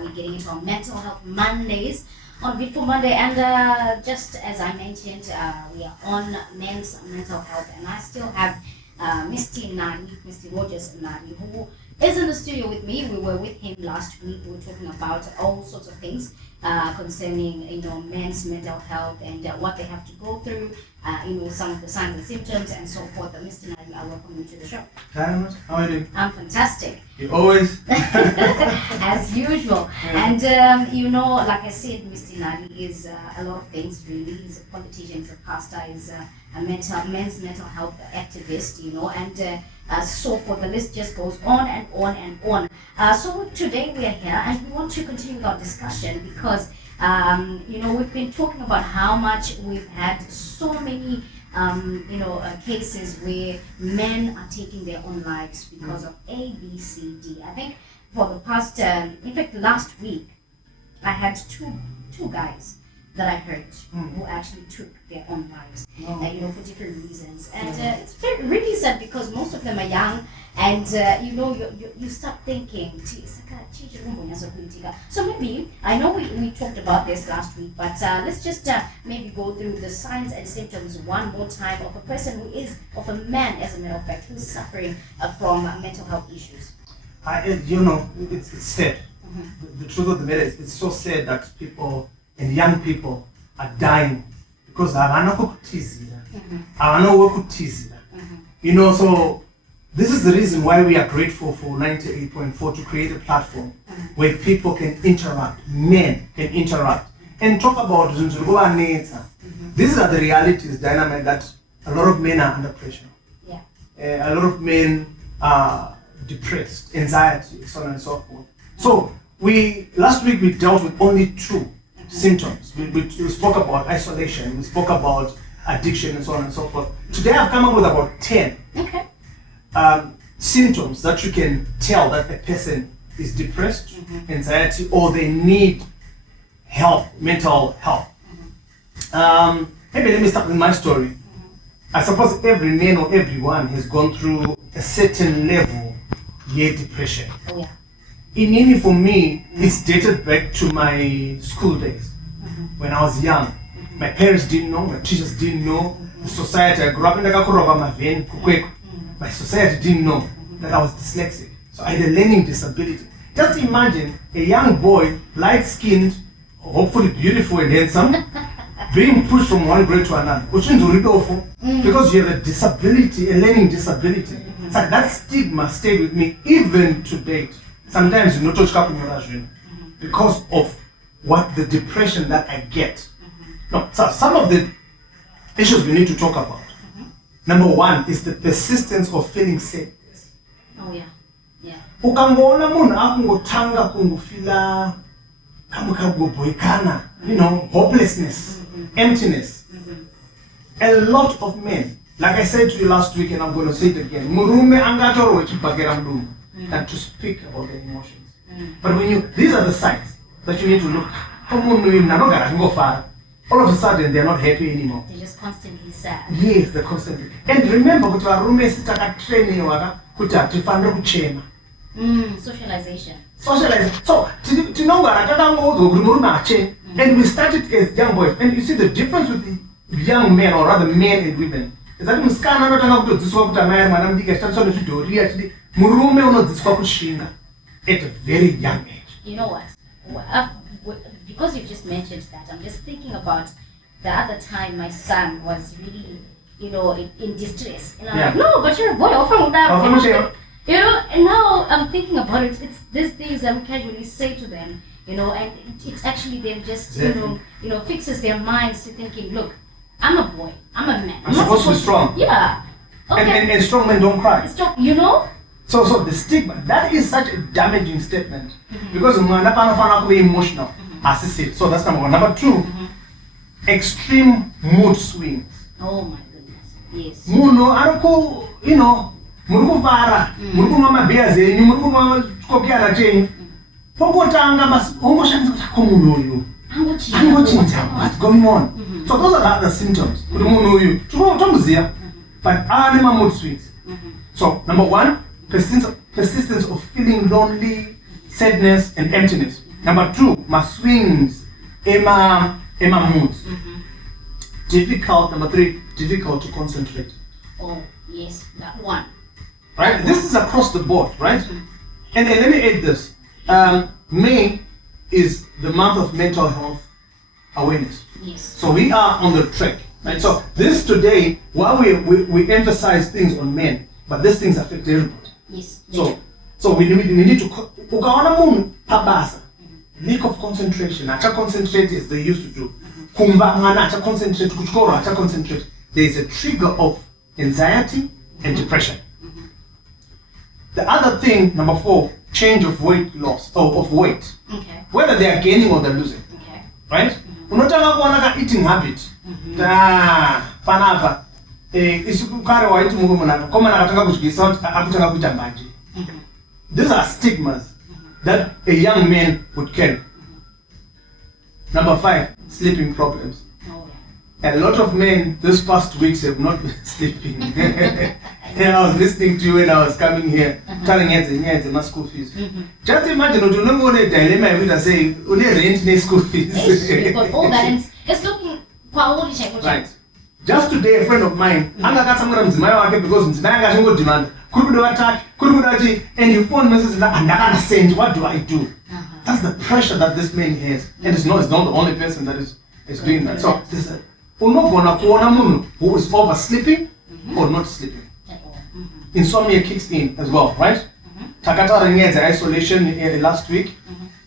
we're getting into our mental health Mondays on Beautiful Monday. And just as I mentioned, we are on men's mental health, and I still have Mr. Rogers Nadi, who is in the studio with me. We were with him last week. We were talking about all sorts of things concerning, men's mental health and what they have to go through, some of the signs and symptoms and so forth. Mr. Nadi, I welcome you to the show. How are you doing? I'm fantastic. You always? As usual. Yeah. And, like I said, Mr. Nadi is a lot of things, really. He's a politician, he's a pastor, he's a men's mental health activist, and so forth. The list just goes on and on and on. So today we are here and we want to continue with our discussion because, we've been talking about how much we've had so many cases where men are taking their own lives because of A, B, C, D. I think for the past, in fact, last week, I had two guys that I heard who actually took their own lives, for different reasons. And it's really sad because most of them are young, and you start thinking, so maybe, I know we talked about this last week, but let's just maybe go through the signs and symptoms one more time of a person of a man, as a matter of fact, who's suffering from mental health issues. It's sad. Mm-hmm. The truth of the matter is, it's so sad that people and young people are dying because so this is the reason why we are grateful for 98.4 to create a platform where people can interact, men can interact and talk about these are the realities, dynamic, that a lot of men are under pressure. A lot of men are depressed, anxiety, so on and so forth. So last week we dealt with only two symptoms. We spoke about isolation, we spoke about addiction and so on and so forth. Today I've come up with about 10 symptoms that you can tell that a person is depressed, anxiety, or they need help, mental help. Maybe let me start with my story. I suppose every man or everyone has gone through a certain level of depression. Oh, yeah. Inini for me, it's dated back to my school days. When I was young. My parents didn't know, my teachers didn't know, the society, I grew up in my society didn't know that I was dyslexic. So I had a learning disability. Just imagine a young boy, light-skinned, hopefully beautiful and handsome, being pushed from one grade to another, which is really awful, because you have a disability, a learning disability. It's like that stigma stayed with me even to date. Sometimes you know, because of what the depression that I get. No, so some of the issues we need to talk about. Number one is the persistence of feeling sadness. Oh yeah, yeah. Ukangona munhu akungotanga kungofila kamukaboboikana, hopelessness, emptiness. A lot of men, like I said to you last week and I'm going to say it again, murume angatoro chibagera mdumu, than to speak about their emotions. But these are the signs that you need to look. All of a sudden, they're not happy anymore. They're just constantly sad. Yes, they're constantly. And remember, training. Socialization. So, and we started as young boys. And you see the difference with the young men, or rather men and women, is that at a very young age. You know what? Because you just mentioned that, I'm just thinking about the other time my son was really, in distress. And I'm like, no, but you're a boy, and now I'm thinking about it. It's these things I casually say to them, and it's actually them just, fixes their minds to thinking, look, I'm a boy, I'm a man. I'm supposed to be strong. Yeah. Okay. And strong men don't cry. So the stigma, that is such a damaging statement. Because we're emotional. So that's number one. Number two, extreme mood swings. Oh my goodness. Yes. Muno arako, muruku vara, muruku mama beaze, muruku mama kopia na chain. Pokotanga bas almost komuno. What's going on? So those are the symptoms. But mood swings. So number one, persistence of feeling lonely, sadness, and emptiness. Number 2, my swings, Emma moods. Difficult. Number 3, difficult to concentrate. Oh, yes, that one. Right? This is across the board, right? And let me add this. May is the month of mental health awareness. Yes. So we are on the track, right? So this today, while we emphasize things on men, but these things affect everybody. Yes. So we need to ukaona munhu pabasa, lack of concentration, acha concentrate as they used to do. Kumba ngana acha concentrate, kuchikoro acha concentrate. There is a trigger of anxiety and depression. The other thing, number 4, change of weight loss, of weight. Okay. Whether they are gaining or they're losing. Okay. Right? Unotaka kuona ka eating habit. Panapa. Isukari wa eating mungu mwana. Koma nakataka kuchikisa, akutaka kuita maji. These are stigmas that a young man would carry. Number 5, sleeping problems. Oh, yeah. A lot of men this past weeks have not been sleeping. And I was listening to you when I was coming here, telling you my school fees. Just imagine, you don't want a dilemma. I would say, only rent no school fees. Yes, but all that is it's looking right. Just today, a friend of mine, I got some of my because I got some demand. And you phone message and I understand, what do I do? That's the pressure that this man has. And it's not the only person that is doing that. So there's a who is oversleeping or not sleeping. Insomnia kicks in as well, right? Takata needs isolation last week.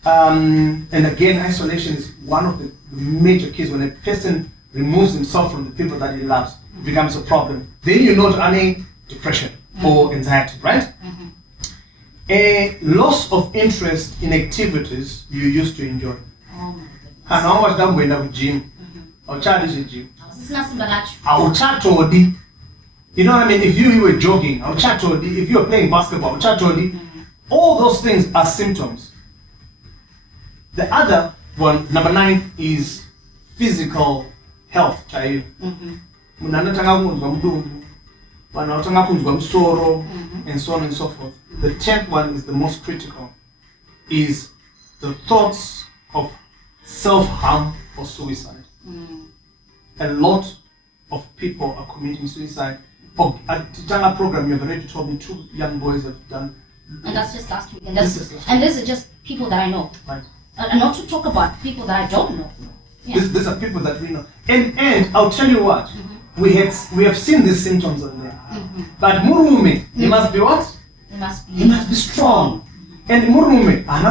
And again, isolation is one of the major keys. When a person removes himself from the people that he loves, it becomes a problem. Then you know any depression or anxiety, right? A loss of interest in activities you used to enjoy. Oh my goodness. And how much time when I would gym? I'll charge the gym. I will chat to Odi. You know what I mean? If you were jogging, I'll chat to Odi. If you were playing basketball, I'll chat to Odi. All those things are symptoms. The other one, number 9, is physical health. And so on and so forth. The 10th one is the most critical, is the thoughts of self-harm or suicide. A lot of people are committing suicide. At the program, you have already told me 2 young boys have done. And that's just last week. And these are just people that I know. Right. And not to talk about people that I don't know. Yeah. These are people that we know. And I'll tell you what, we have seen these symptoms on there. But Murume, he must be what? He must be strong. And Murume, a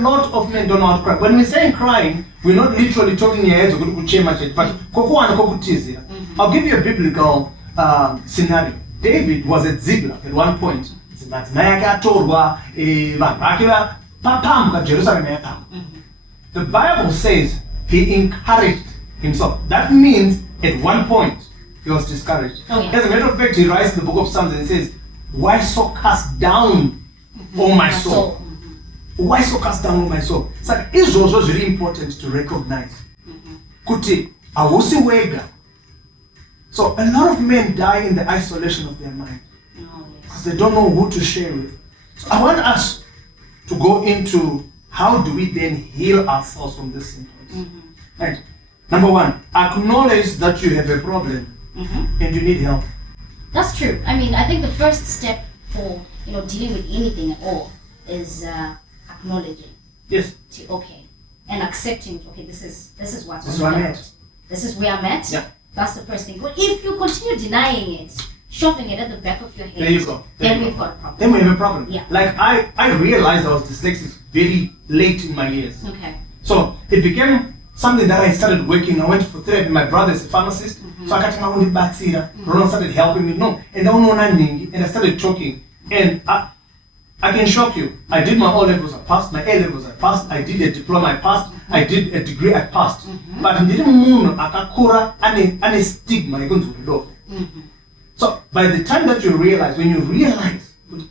lot of men don't know how to cry. When we're saying crying, we're not literally talking your heads or but I'll give you a biblical scenario. David was at Ziklag at one point. The Bible says he encouraged himself. That means at one point he was discouraged. Oh, yeah. As a matter of fact, he writes in the book of Psalms and says, "Why so cast down, O my soul? Why so cast down, O my soul?" So it was really important to recognize. Kuti awusi wega. So a lot of men die in the isolation of their mind because they don't know who to share with. So I want us to go into how do we then heal ourselves from these symptoms. Right. Number 1, acknowledge that you have a problem and you need help. That's true. I mean, I think the first step for dealing with anything at all is acknowledging. Yes. And accepting. Okay, this is what's this is where I'm at. This is where I'm at. Yeah. That's the first thing. But if you continue denying it, shoving it at the back of your head, there you go. Then we've got a problem. Then we have a problem. Yeah. Like I realized I was dyslexic very late in my years. Okay. So it became something that I started working. I went for therapy. My brother is a pharmacist. So I got my own batsira. Ronald started helping me. No. And I started talking. And I can shock you. I did my O-levels, I passed. My A-levels, I passed. I did a diploma, I passed. I did a degree, I passed. But I didn't move akakura and stigma. So by the time that you realize, when you realize, and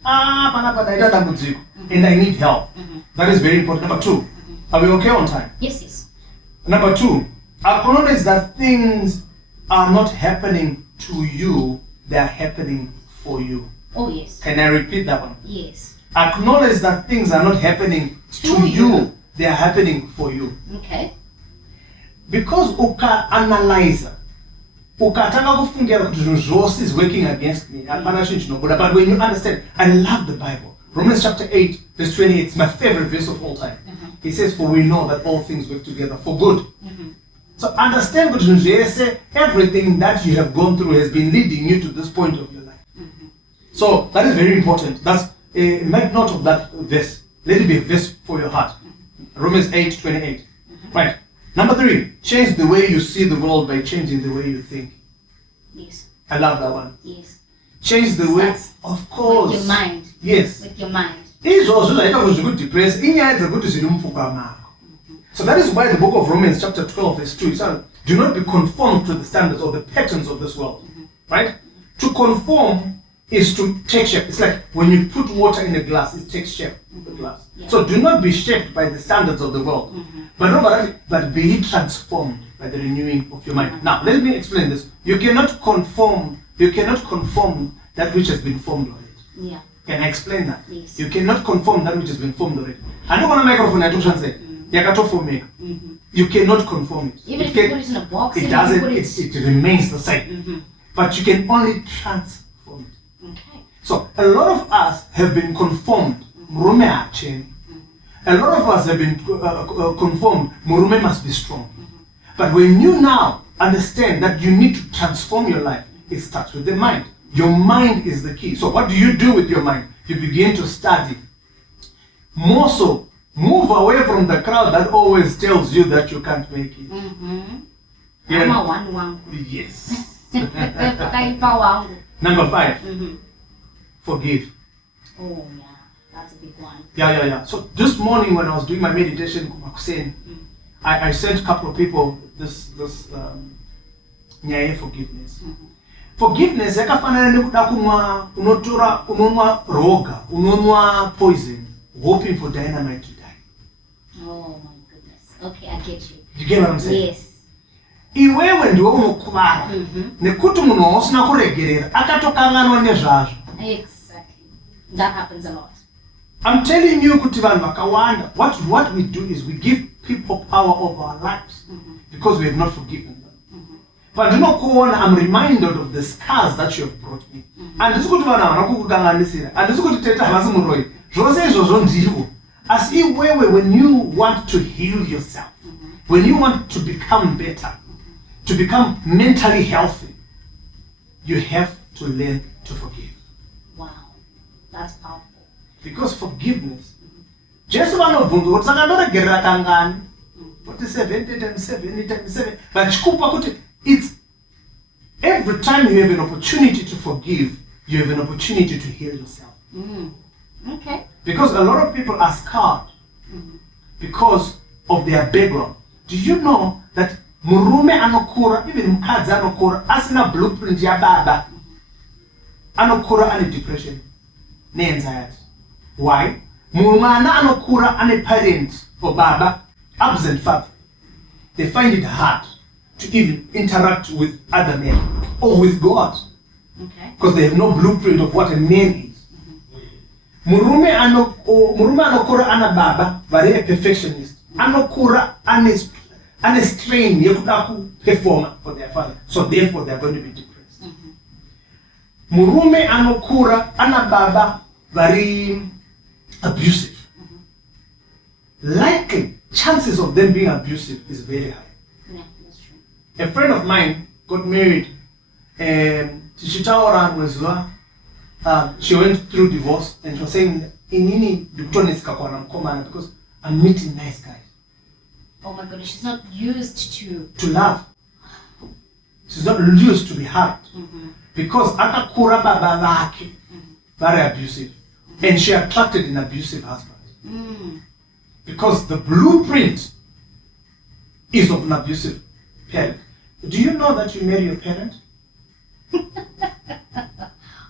I need help, that is very important. Number 2, are we okay on time? Yes. Number 2, acknowledge that things are not happening to you, they are happening for you. Oh, yes. Can I repeat that one? Yes. Acknowledge that things are not happening to you. They are happening for you. Okay. Because uka analyze, ukatanga kufungira kuti zvinhu zvose is working against me. Apana chinhu chinobuda. But when you understand, I love the Bible. Romans chapter 8, verse 28 is my favorite verse of all time. He says, for we know that all things work together for good. So understand kuti zvinhu zvese, everything that you have gone through has been leading you to this point of your life. So that is very important. That's make note of that verse. Let it be a verse for your heart. Romans 8, 28. Right. Number 3, change the way you see the world by changing the way you think. Yes. I love that one. Yes. Change the way, of course. With your mind. Yes. With your mind. So that is why the book of Romans chapter 12 verse 2 says, do not be conformed to the standards or the patterns of this world. Right? To conform is to take shape. It's like when you put water in a glass, it takes shape of the glass. Yeah. So do not be shaped by the standards of the world. But be transformed by the renewing of your mind. Now, let me explain this. You cannot conform that which has been formed already. Yeah. Can I explain that? Yes. You cannot conform that which has been formed already. I don't want to microphone, I don't say. You cannot conform it. Even if you put it in a box, it doesn't, it remains the same. But you can only transform it. Okay. So, a lot of us have been conformed. A lot of us have been conformed. Murume must be strong. But when you now understand that you need to transform your life, it starts with the mind. Your mind is the key. So what do you do with your mind? You begin to study. More so, move away from the crowd that always tells you that you can't make it. Yeah. Yes. Number 5, forgive. Oh yeah, that's a big one. Yeah. So this morning when I was doing my meditation, I sent a couple of people this forgiveness. Forgiveness yakafanana nekuda kumwa unonwa roga, unonwa poison, hoping for dynamite to die. Oh my goodness. Okay, I get you. You get what I'm saying? Yes. Iwewe ndiwe unokuvara nekuti munhu usina kuregerera akatokanganwa nezvazvo. Exactly. That happens a lot. I'm telling you kuti vanhu vakawanda, what we do is we give people power over our lives because we have not forgiven them. But do not go on, I'm reminded of the scars that you have brought me. And this is what and this is what teta havasi muroi. Jose jojo ndivo. As if when you want to heal yourself, when you want to become better, to become mentally healthy, you have to learn to forgive. Wow, that's powerful. Because forgiveness. Jesu vanobvunza kuti sakandoregerera kangani. Kuti 70 times 70 times 7. But chikupa kuti it's every time you have an opportunity to forgive, you have an opportunity to heal yourself. Okay. Because a lot of people are scarred because of their background. Do you know that murume anokura, even mukadzi anokura, asina blueprint ya baba, anokura ane depression, ne anxiety. Why? Mwana anokura ane parent or baba, absent father. They find it hard to even interact with other men or with God. Okay. Because they have no blueprint of what a man is. Murume anokura ana baba, very a perfectionist. Anokura ane strain yekuda perform for their father. So therefore they are going to be depressed. Murume anokura ana baba, very abusive. Likely, chances of them being abusive is very high. Yeah, that's true. A friend of mine got married and she went through divorce and she was saying, because I'm meeting nice guys. Oh my goodness, she's not used to love. She's not used to be hurt. Because akakura baba vake very abusive. And she attracted an abusive husband. Because the blueprint is of an abusive parent. Do you know that you marry your parent?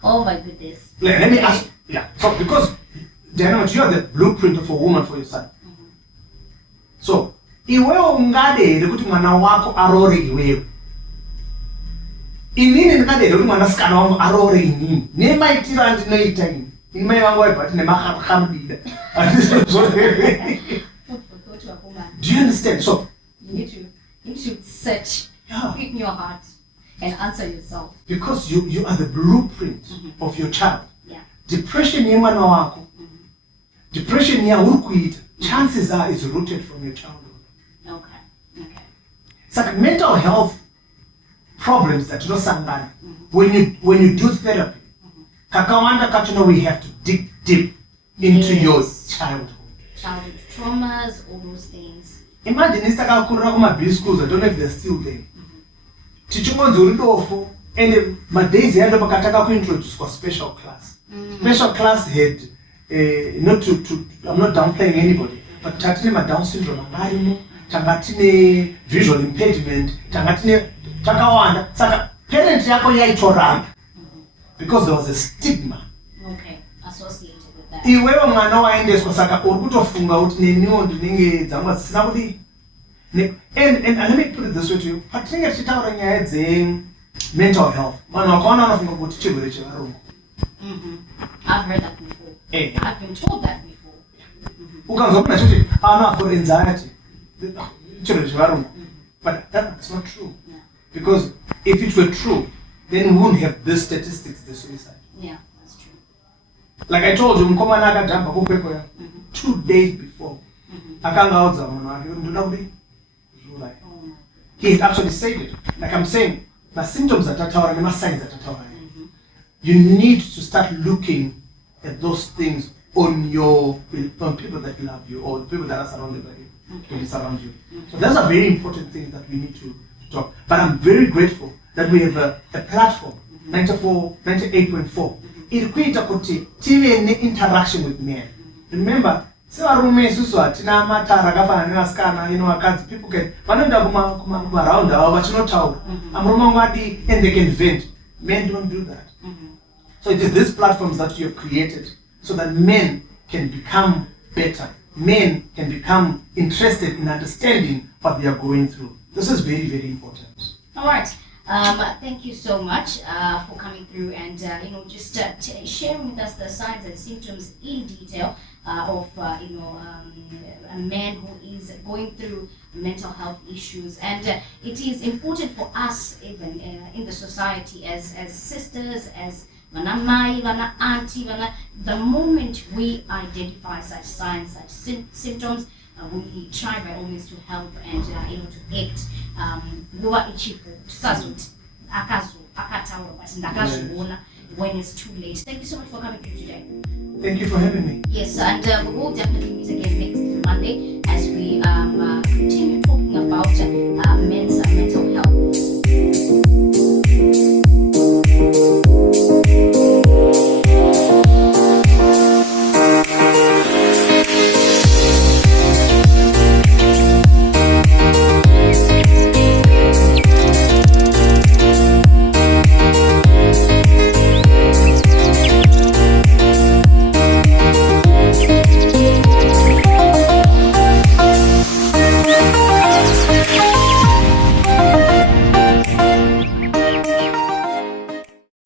Oh my goodness. Let me ask. Yeah. So because Dynamite, you are the blueprint of a woman for your son. So iwewe ungadere kuti mwana wako arore iwewe. Inini ndingadere kuti mwanasikana wangu arore inini. Nemaitiro andinoita ini. imai vangu vaibva nemahamdida. Do you understand? So you need to search in your heart and answer yourself. Because you are the blueprint of your child. Yeah. Depression yemwana wako, depression yauri kuita, chances are is rooted from your childhood. Okay. It's like mental health problems that tinosangana when you do therapy. Kakawanda kachino, we have to dig deep into your childhood traumas, all those things. Imagine istakakurira kuma-B schools, I don't know if they're still there. Tichimonzi uri dofo, and madays yando pakataka kuintroduce for special class. Special class had, I'm not downplaying anybody, but tatine ma-Down syndrome amarimo, tangatine visual impediment, tangatine takawanda. Saka parent yako yaitoramba because there was a stigma. Okay, associated with that. Iwewe mwana waendeswa saka uri kutofunga kuti neniwo ndinenge dzangu dzisina kudi. And let me put it this way to you. Patinenge tichitaura nyaya dze-mental health, vanhu vakaona vanofunga kuti chirwere chevarungu. I've heard that before. I've been told that before. Ukanzwa munhu achiti no, for anxiety, chirwere chevarungu. But that's not true. Yeah. Because if it were true, then we wouldn't have these statistics, the suicide. Yeah, that's true. Like I told you, mukomana akajamba kukwekweya 2 days before. Akanga audza munhu wake ndoda kudi. He has actually said it. Like I'm saying, the symptoms that are and the signs that are. You need to start looking at those things on people that love you or people that are surrounded by you, people surround you. So those are very important things that we need to talk. But I'm very grateful that we have a platform, 98.4. It creates a interaction with men. Remember, sevarume isusu hatina matara akafanana nevasikana, akadzi, people can vanoenda kumaraunda avo vachinotaura amurume wangu adi, and they can vent. Men don't do that. So it is these platforms that you have created so that men can become better. Men can become interested in understanding what they are going through. This is very, very important. All right. Thank you so much for coming through and just sharing with us the signs and symptoms in detail of a man who is going through mental health issues. And it is important for us, even in the society, as sisters, as Manamai, Vana Auntie, the moment we identify such signs, such symptoms, we try by all means to help and to act. When it's too late. Thank you so much for coming through today. Thank you for having me. Yes, and we will definitely meet again next Monday.